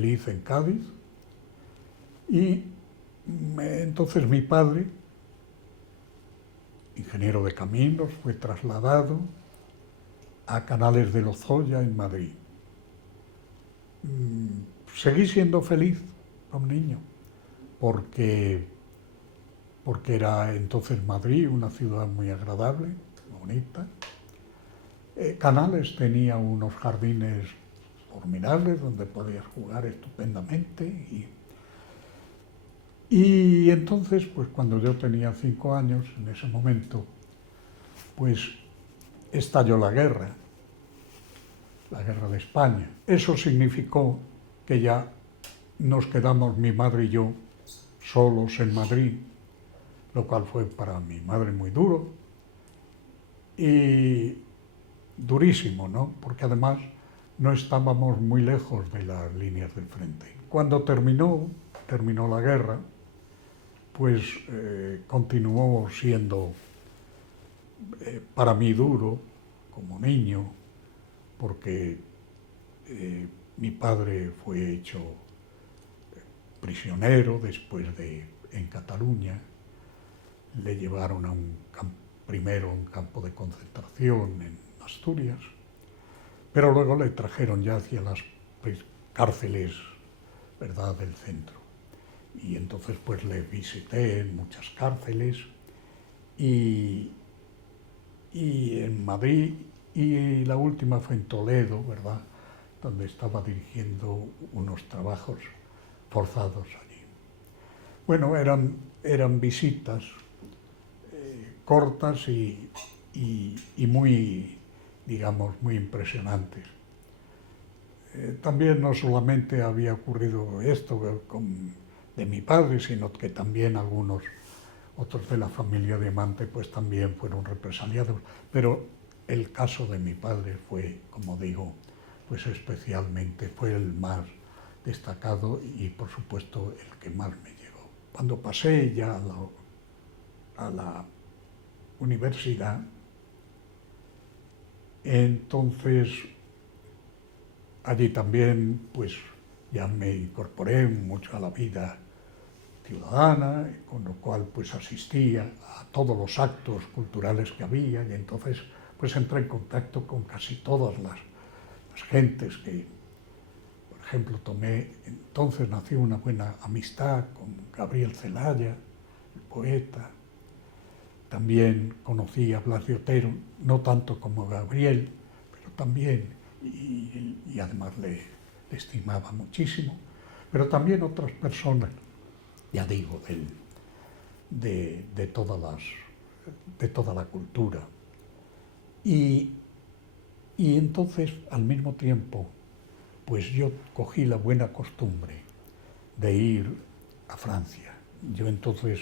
feliz en Cádiz. Y entonces mi padre, ingeniero de caminos, fue trasladado a Canales de Lozoya en Madrid. Seguí siendo feliz como niño, porque era entonces Madrid una ciudad muy agradable, bonita. Canales tenía unos jardines formidables donde podías jugar estupendamente. Y entonces, pues cuando yo tenía 5 años, en ese momento, pues estalló la guerra de España. Eso significó que ya nos quedamos mi madre y yo solos en Madrid, lo cual fue para mi madre muy duro y durísimo, ¿no? Porque además no estábamos muy lejos de las líneas del frente. Cuando terminó la guerra, pues continuó siendo para mí duro como niño, porque mi padre fue hecho prisionero después en Cataluña. Le llevaron a primero a un campo de concentración en Asturias, pero luego le trajeron ya hacia las cárceles, ¿verdad?, del centro. Y entonces pues le visité en muchas cárceles y en Madrid, y la última fue en Toledo, ¿verdad?, donde estaba dirigiendo unos trabajos forzados allí. Bueno, eran visitas cortas y muy, digamos, muy impresionantes. También no solamente había ocurrido esto de mi padre, sino que también algunos otros de la familia Diamante pues también fueron represaliados, pero el caso de mi padre fue, como digo, pues especialmente, fue el más destacado y por supuesto el que más me llegó. Cuando pasé ya a la universidad, entonces allí también pues ya me incorporé mucho a la vida ciudadana, con lo cual pues asistía a todos los actos culturales que había, y entonces pues entré en contacto con casi todas las gentes que, por ejemplo, entonces nació una buena amistad con Gabriel Celaya, el poeta. También conocí a Blas de Otero, no tanto como Gabriel, pero también, y además le estimaba muchísimo, pero también otras personas, ya digo, de toda la cultura. Y entonces, al mismo tiempo, pues yo cogí la buena costumbre de ir a Francia. Yo entonces,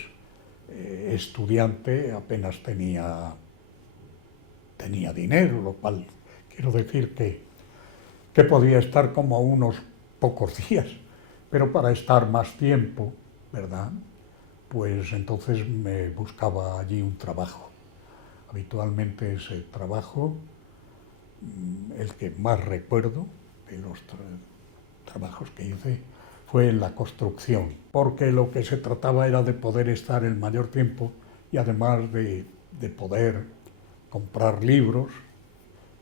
estudiante, apenas tenía dinero, lo cual quiero decir que podía estar como unos pocos días, pero para estar más tiempo, ¿verdad?, pues entonces me buscaba allí un trabajo. Habitualmente ese trabajo, el que más recuerdo de los trabajos que hice, fue en la construcción, porque lo que se trataba era de poder estar el mayor tiempo y además de poder comprar libros,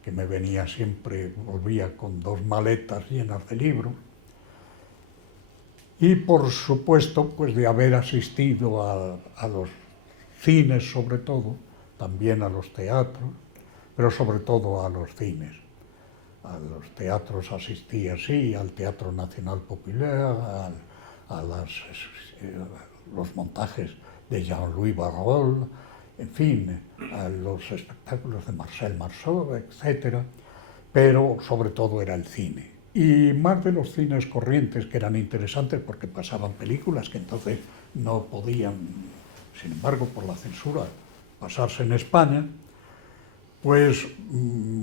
que me venía siempre, volvía con 2 maletas llenas de libros, y por supuesto pues de haber asistido a los cines, sobre todo, también a los teatros, pero sobre todo a los cines. A los teatros asistía, sí, al Teatro Nacional Populaire, los montajes de Jean-Louis Barrault, en fin, a los espectáculos de Marcel Marceau, etc. Pero sobre todo era el cine. Y más de los cines corrientes, que eran interesantes porque pasaban películas que entonces no podían, sin embargo, por la censura, pasarse en España, pues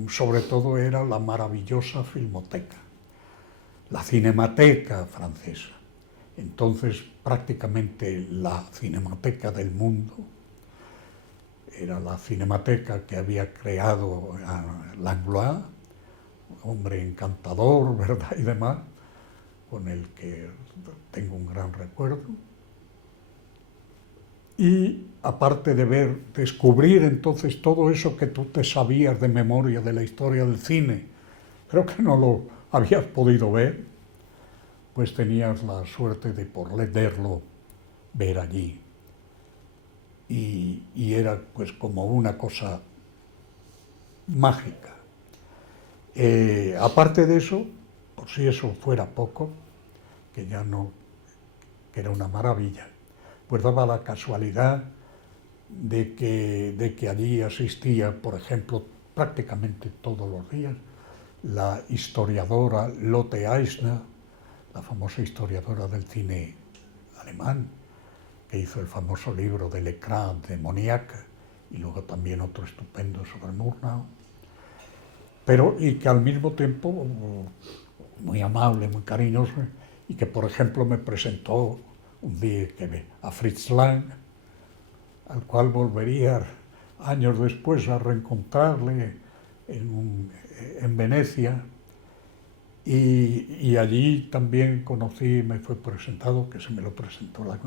sobre todo era la maravillosa Filmoteca, la Cinemateca francesa. Entonces prácticamente la Cinemateca del mundo era la Cinemateca que había creado Langlois, hombre encantador, ¿verdad?, y demás, con el que tengo un gran recuerdo. Y aparte de descubrir entonces todo eso que tú te sabías de memoria de la historia del cine, creo que no lo habías podido ver, pues tenías la suerte de poderlo ver allí. Y era pues como una cosa mágica. Aparte de eso, por si eso fuera poco, que ya no, que era una maravilla, pues daba la casualidad de que allí asistía, por ejemplo, prácticamente todos los días, la historiadora Lotte Eisner, la famosa historiadora del cine alemán, que hizo el famoso libro de L'Écran de Moniac, y luego también otro estupendo sobre Murnau, pero y que al mismo tiempo muy amable, muy cariñoso, y que por ejemplo me presentó un día a Fritz Lang, al cual volvería años después a reencontrarle en Venecia, y allí también conocí, me fue presentado, que se me lo presentó la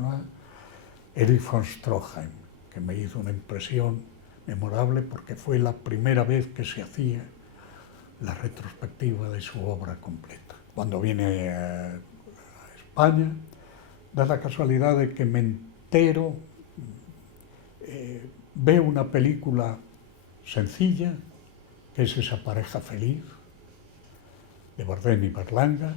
Erich von Stroheim, que me hizo una impresión memorable porque fue la primera vez que se hacía la retrospectiva de su obra completa. Cuando viene a España, da la casualidad de que me entero, veo una película sencilla, que es Esa pareja feliz, de Bardem y Berlanga.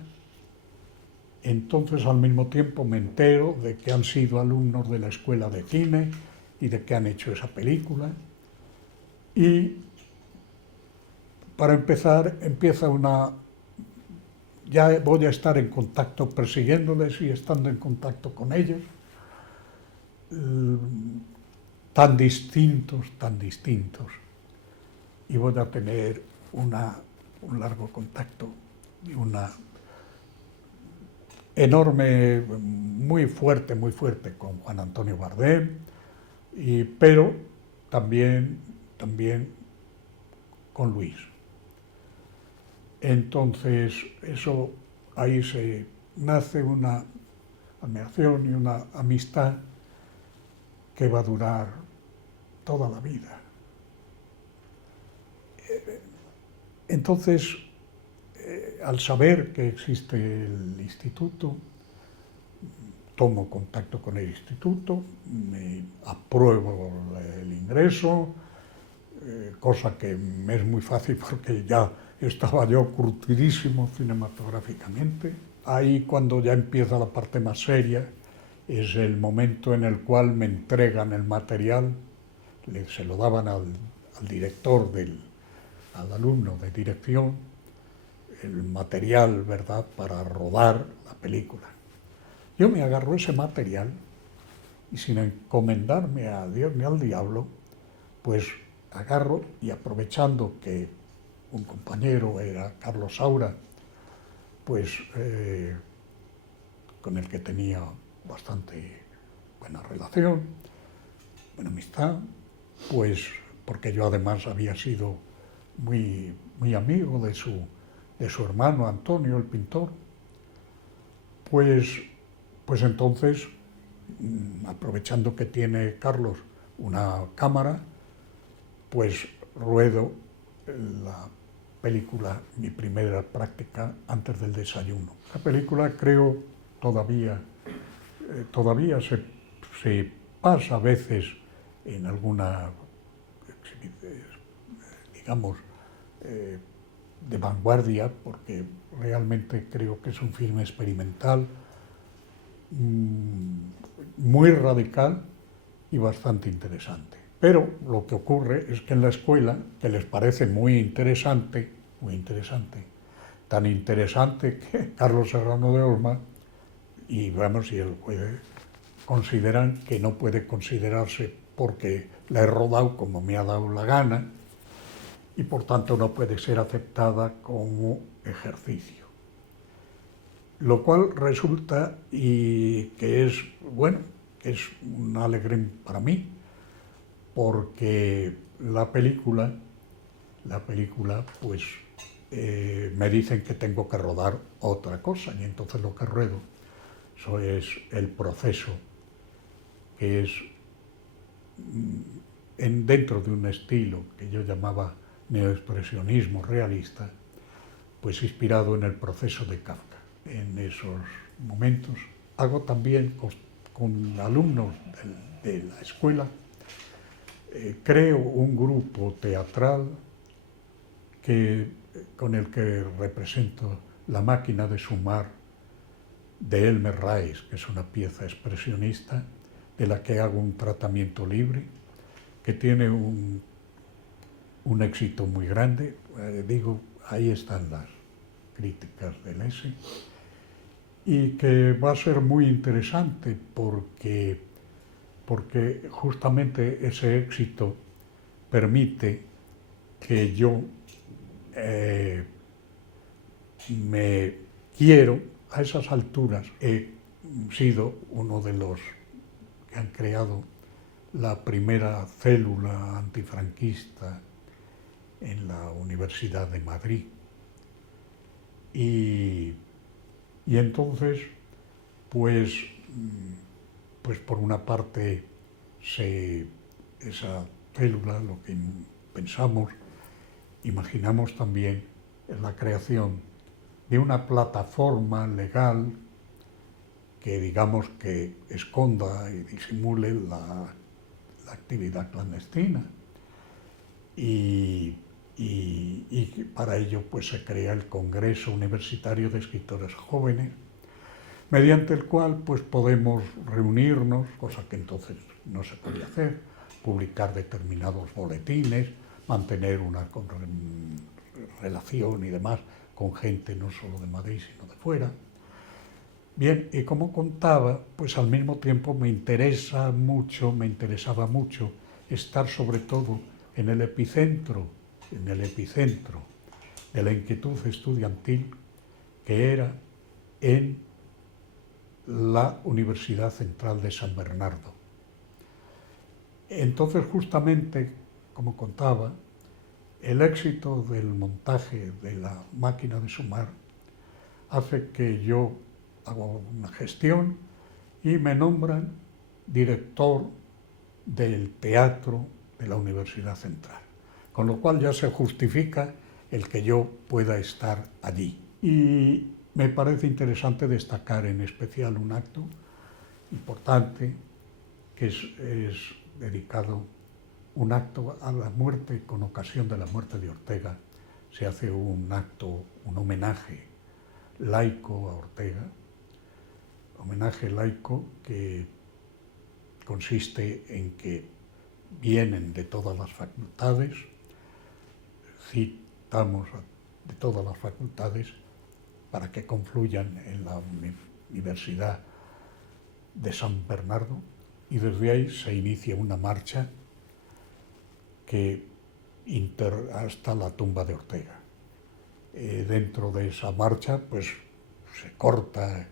Entonces, al mismo tiempo, me entero de que han sido alumnos de la escuela de cine y de que han hecho esa película. Y para empezar, ya voy a estar en contacto persiguiéndoles y estando en contacto con ellos, tan distintos, y voy a tener un largo contacto y una enorme, muy fuerte con Juan Antonio Bardem, pero también con Luis. Entonces, ahí se nace una admiración y una amistad que va a durar toda la vida. Entonces, al saber que existe el instituto, tomo contacto con el instituto, me apruebo el ingreso, cosa que me es muy fácil porque ya estaba yo curtidísimo cinematográficamente. Ahí, cuando ya empieza la parte más seria, es el momento en el cual me entregan el material, se lo daban al director, al alumno de dirección, el material, ¿verdad?, para rodar la película. Yo me agarro ese material y, sin encomendarme a Dios ni al diablo, pues agarro, y aprovechando que un compañero era Carlos Saura, pues con el que tenía bastante buena relación, buena amistad, pues porque yo además había sido muy amigo de su hermano Antonio, el pintor, pues entonces, aprovechando que tiene Carlos una cámara, pues ruedo la película, mi primera práctica antes del desayuno. La película, creo, todavía se pasa a veces en alguna, digamos, de vanguardia, porque realmente creo que es un filme experimental, muy radical y bastante interesante. Pero lo que ocurre es que en la escuela, que les parece muy interesante, tan interesante que Carlos Serrano de Olma y el juez consideran que no puede considerarse porque la he rodado como me ha dado la gana y por tanto no puede ser aceptada como ejercicio. Lo cual resulta, y que es, bueno, que es un alegrín para mí, porque la película pues me dicen que tengo que rodar otra cosa, y entonces lo que ruedo eso es el proceso, que es dentro de un estilo que yo llamaba neoexpresionismo realista, pues inspirado en el proceso de Kafka. En esos momentos hago también con alumnos de la escuela, creo un grupo teatral con el que represento La máquina de sumar de Elmer Rice, que es una pieza expresionista de la que hago un tratamiento libre, que tiene un éxito muy grande. Digo, ahí están las críticas del ESE, y que va a ser muy interesante porque justamente ese éxito permite que yo me quiero. A esas alturas he sido uno de los que han creado la primera célula antifranquista en la Universidad de Madrid. Y entonces, pues por una parte, esa célula, lo que pensamos, imaginamos también es la creación de una plataforma legal que, digamos, que esconda y disimule la actividad clandestina. Y para ello pues se crea el Congreso Universitario de Escritores Jóvenes, mediante el cual pues podemos reunirnos, cosa que entonces no se podía hacer, publicar determinados boletines, mantener una relación y demás con gente no solo de Madrid sino de fuera. Bien, y como contaba, pues al mismo tiempo me interesaba mucho estar sobre todo en el epicentro de la inquietud estudiantil, que era en la Universidad Central de San Bernardo. Entonces, justamente, como contaba, el éxito del montaje de La máquina de sumar hace que yo hago una gestión y me nombran director del teatro de la Universidad Central, con lo cual ya se justifica el que yo pueda estar allí. Y me parece interesante destacar en especial un acto importante que es dedicado, un acto a la muerte, con ocasión de la muerte de Ortega. Se hace un acto, un homenaje laico a Ortega, homenaje laico que consiste en que vienen de todas las facultades, citamos de todas las facultades para que confluyan en la Universidad de San Bernardo, y desde ahí se inicia una marcha que hasta la tumba de Ortega. Dentro de esa marcha pues se corta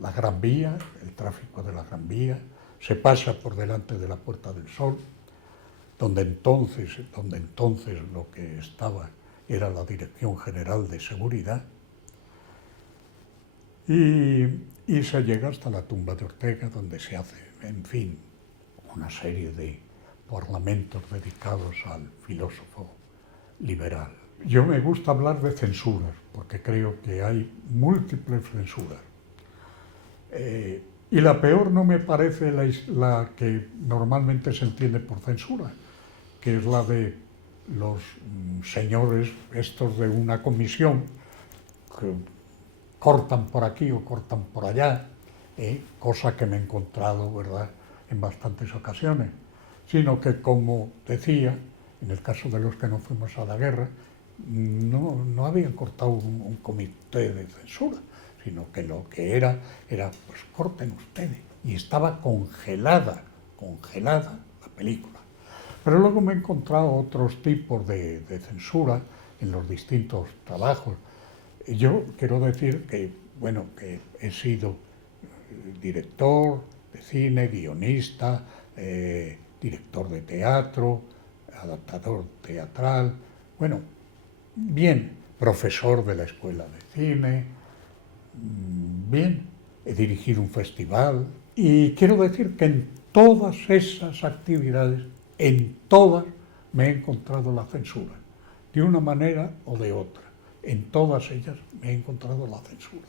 la Gran Vía, el tráfico de la Gran Vía, se pasa por delante de la Puerta del Sol, donde entonces lo que estaba era la Dirección General de Seguridad, y se llega hasta la tumba de Ortega, donde se hace, en fin, una serie de parlamentos dedicados al filósofo liberal. Yo me gusta hablar de censuras, porque creo que hay múltiples censuras. Y la peor no me parece la que normalmente se entiende por censura, que es la de los señores estos de una comisión que cortan por aquí o cortan por allá, cosa que me he encontrado, ¿verdad?, en bastantes ocasiones, sino que, como decía, en el caso de los que no fuimos a la guerra, no habían cortado un comité de censura, sino que lo que era, pues corten ustedes, y estaba congelada la película. Pero luego me he encontrado otros tipos de censura en los distintos trabajos. Yo quiero decir que, bueno, que he sido director de cine, guionista, director de teatro, adaptador teatral, bueno, bien, profesor de la escuela de cine, bien, he dirigido un festival y quiero decir que en todas esas actividades, en todas me he encontrado la censura, de una manera o de otra. En todas ellas me he encontrado la censura.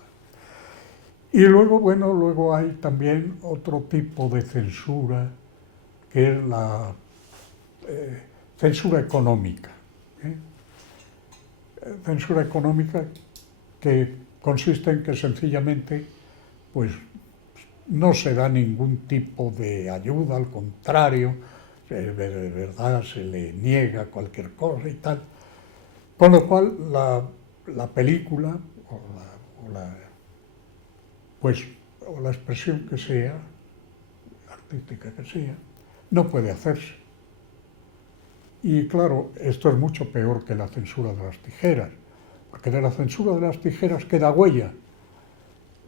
Y luego, bueno, luego hay también otro tipo de censura, que es la censura económica. ¿eh? Censura económica que consiste en que sencillamente pues no se da ningún tipo de ayuda, al contrario, de verdad se le niega cualquier cosa y tal. Con lo cual la película o la expresión que sea, artística que sea, no puede hacerse. Y claro, esto es mucho peor que la censura de las tijeras, porque de la censura de las tijeras queda huella,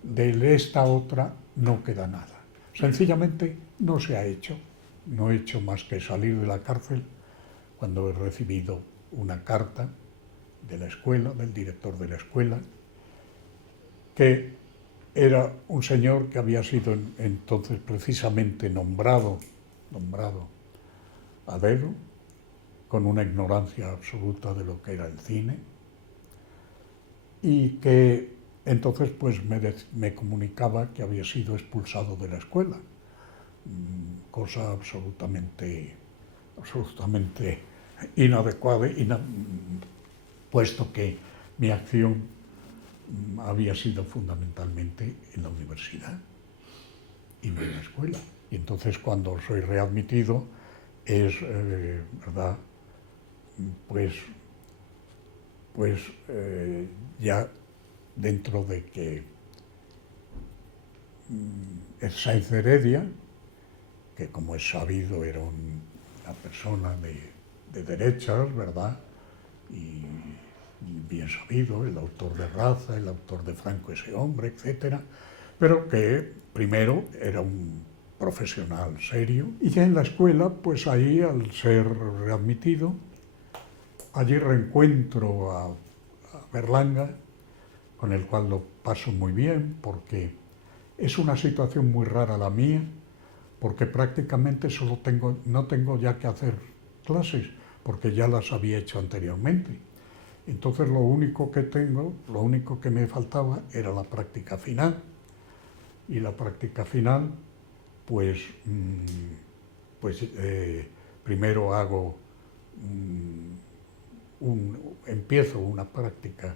de esta otra no queda nada. Sencillamente no se ha hecho. No he hecho más que salir de la cárcel cuando he recibido una carta de la escuela, del director de la escuela, que era un señor que había sido entonces precisamente nombrado a dedo, con una ignorancia absoluta de lo que era el cine, y que entonces pues me comunicaba que había sido expulsado de la escuela, cosa absolutamente inadecuada, puesto que mi acción había sido fundamentalmente en la universidad y no en la escuela. Y entonces cuando soy readmitido es, ¿verdad?, pues ya dentro de que el Sáenz de Heredia, que como es sabido era una persona de derechas, ¿verdad?, y bien sabido, el autor de Raza, el autor de Franco ese hombre, etcétera, pero que primero era un profesional serio, y ya en la escuela, pues ahí al ser readmitido, allí reencuentro a Berlanga, con el cual lo paso muy bien, porque es una situación muy rara la mía, porque prácticamente no tengo ya que hacer clases, porque ya las había hecho anteriormente. Entonces lo único que me faltaba era la práctica final. Y la práctica final, pues primero empiezo una práctica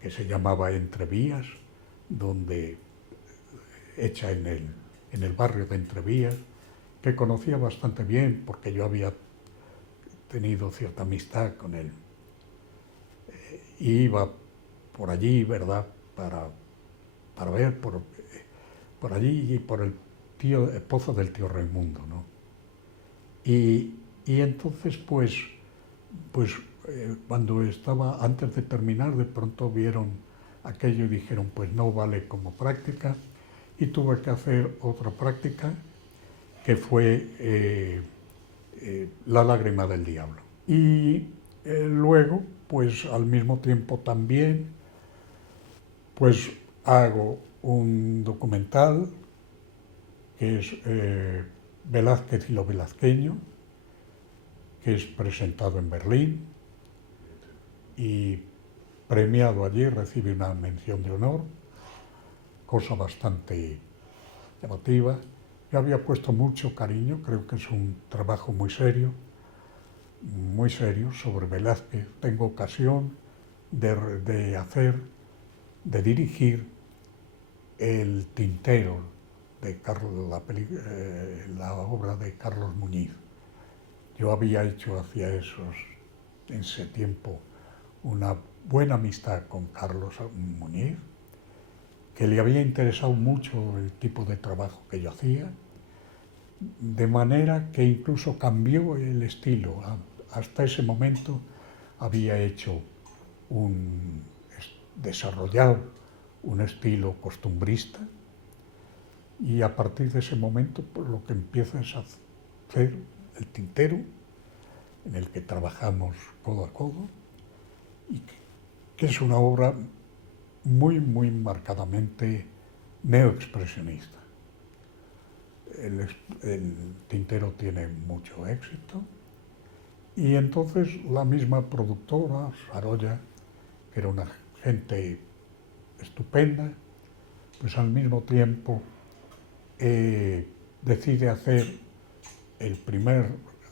que se llamaba Entrevías, hecha en el barrio de Entrevías, que conocía bastante bien porque yo había tenido cierta amistad con él. Y iba por allí, ¿verdad?, para ver por allí y por el pozo del tío Raimundo, ¿no? Y entonces, pues cuando estaba antes de terminar, de pronto vieron aquello y dijeron, pues no vale como práctica, y tuve que hacer otra práctica que fue La lágrima del diablo. Y luego, pues al mismo tiempo también, pues hago un documental que es Velázquez y lo velazqueño, que es presentado en Berlín y premiado allí, recibe una mención de honor, cosa bastante llamativa. Yo había puesto mucho cariño, creo que es un trabajo muy serio sobre Velázquez. Tengo ocasión de dirigir El Tintero, de la obra de Carlos Muñiz. Yo había hecho en ese tiempo, una buena amistad con Carlos Muñiz, que le había interesado mucho el tipo de trabajo que yo hacía, de manera que incluso cambió el estilo. Hasta ese momento había desarrollado un estilo costumbrista, y a partir de ese momento, pues, lo que empieza es a hacer El Tintero, en el que trabajamos codo a codo, y que es una obra muy, muy marcadamente neoexpresionista. El Tintero tiene mucho éxito, y entonces la misma productora, Saroya, que era una gente estupenda, pues al mismo tiempo decide hacer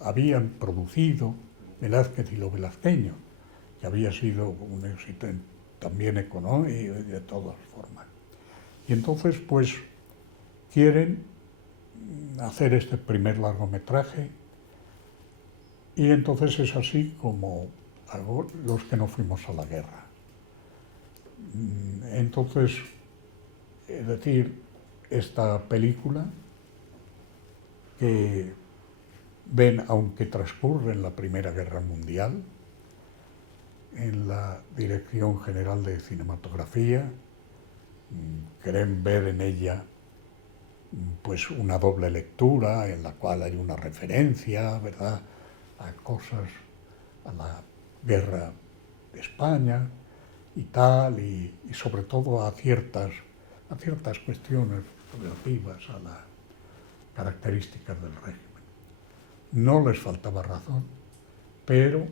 habían producido Velázquez y los velazqueños, que había sido un éxito también económico y de todas formas. Y entonces pues quieren hacer este primer largometraje, y entonces es así como los que no fuimos a la guerra. Entonces, es decir, esta película que ven, aunque transcurre en la Primera Guerra Mundial, en la Dirección General de Cinematografía, quieren ver en ella pues una doble lectura en la cual hay una referencia, ¿verdad?, a cosas, a la guerra de España y tal, y sobre todo a ciertas cuestiones relativas a las características del régimen. No les faltaba razón, pero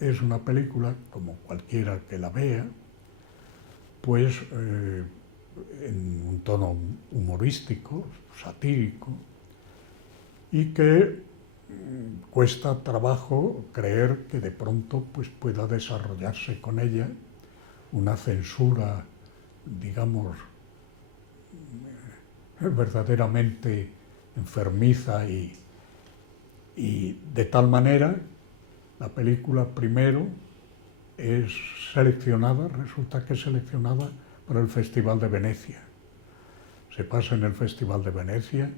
es una película, como cualquiera que la vea, pues en un tono humorístico, satírico, y que cuesta trabajo creer que de pronto pues pueda desarrollarse con ella una censura, digamos, verdaderamente enfermiza, y de tal manera la película primero es seleccionada, resulta que es seleccionada para el Festival de Venecia. Se pasa en el Festival de Venecia,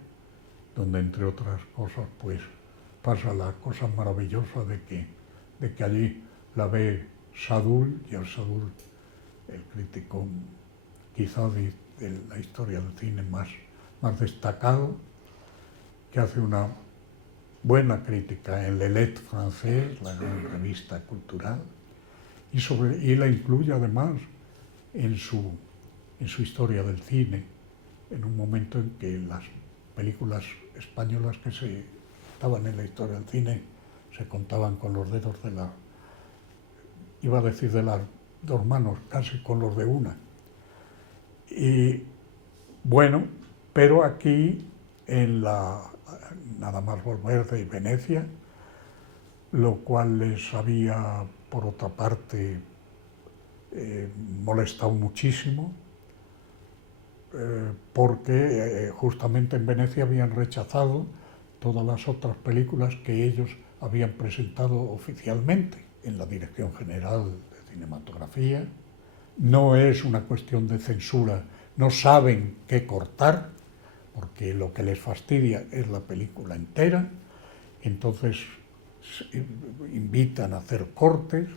donde entre otras cosas pues pasa la cosa maravillosa de que allí la ve Sadoul, y el Sadoul, el crítico quizá de la historia del cine más destacado, que hace una buena crítica en Le Lettre francés, la gran revista cultural, y la incluye además en su historia del cine, en un momento en que las películas españolas que estaban en la historia del cine se contaban con los dedos de las dos manos, casi con los de una. Y bueno, pero aquí nada más volver de Venecia, lo cual les había, por otra parte, molestado muchísimo, porque justamente en Venecia habían rechazado todas las otras películas que ellos habían presentado oficialmente en la Dirección General de Cinematografía. No es una cuestión de censura, no saben qué cortar, porque lo que les fastidia es la película entera, entonces invitan a hacer cortes.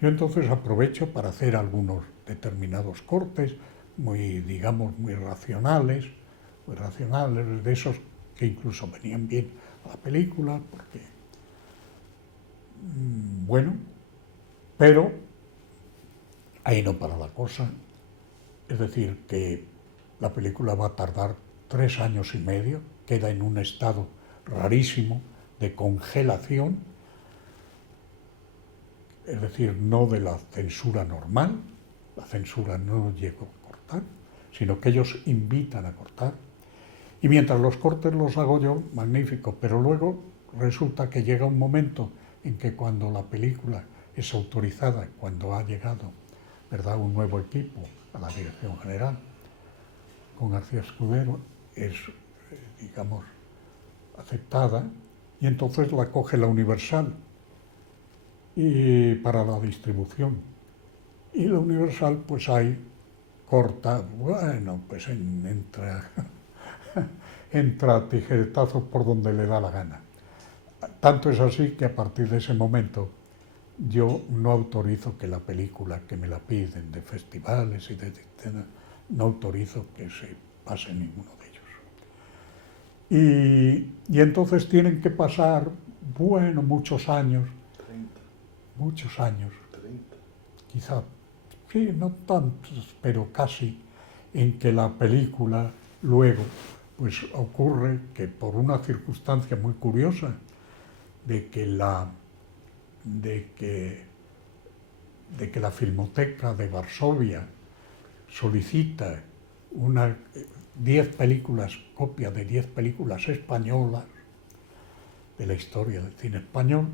Yo entonces aprovecho para hacer algunos determinados cortes, digamos, muy racionales, de esos que incluso venían bien a la película, porque, bueno, pero ahí no para la cosa. Es decir, que la película va a tardar 3 años y medio, queda en un estado rarísimo de congelación, es decir, no de la censura normal, la censura no llegó a cortar, sino que ellos invitan a cortar, y mientras los cortes los hago yo, magnífico, pero luego resulta que llega un momento en que cuando la película es autorizada, cuando ha llegado, ¿verdad?, un nuevo equipo a la Dirección General, con García Escudero, es, digamos, aceptada, y entonces la coge la Universal y para la distribución. Y la Universal, pues ahí corta, bueno, pues entra a tijeretazos por donde le da la gana. Tanto es así que a partir de ese momento yo no autorizo que la película, que me la piden de festivales no autorizo que se pase ninguno de ellos. Y entonces tienen que pasar Bueno, muchos años, 30, quizá, sí, no tantos, pero casi, en que la película luego, pues ocurre que por una circunstancia muy curiosa, de que de que, de que la Filmoteca de Varsovia solicita 10 películas, copia de 10 películas españolas de la historia del cine español,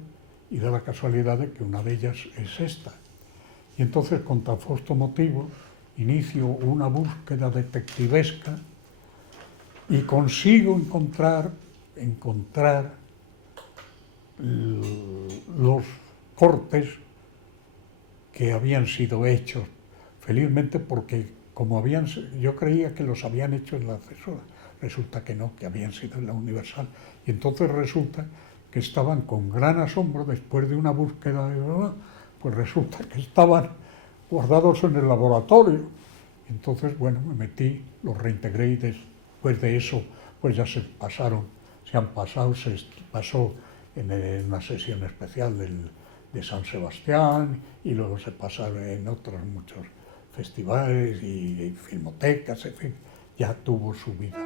y da la casualidad de que una de ellas es esta. Y entonces, con tan fusto motivo, inicio una búsqueda detectivesca y consigo encontrar los cortes que habían sido hechos, felizmente, porque yo creía que los habían hecho en la Censura, resulta que no, que habían sido en la Universal, y entonces resulta que estaban con gran asombro, después de una búsqueda, pues resulta que estaban guardados en el laboratorio. Entonces, bueno, me metí, los reintegré, y después de eso, pues ya se pasó en una sesión especial de San Sebastián, y luego se pasaron en otros muchos festivales y filmotecas, en fin, ya tuvo su vida.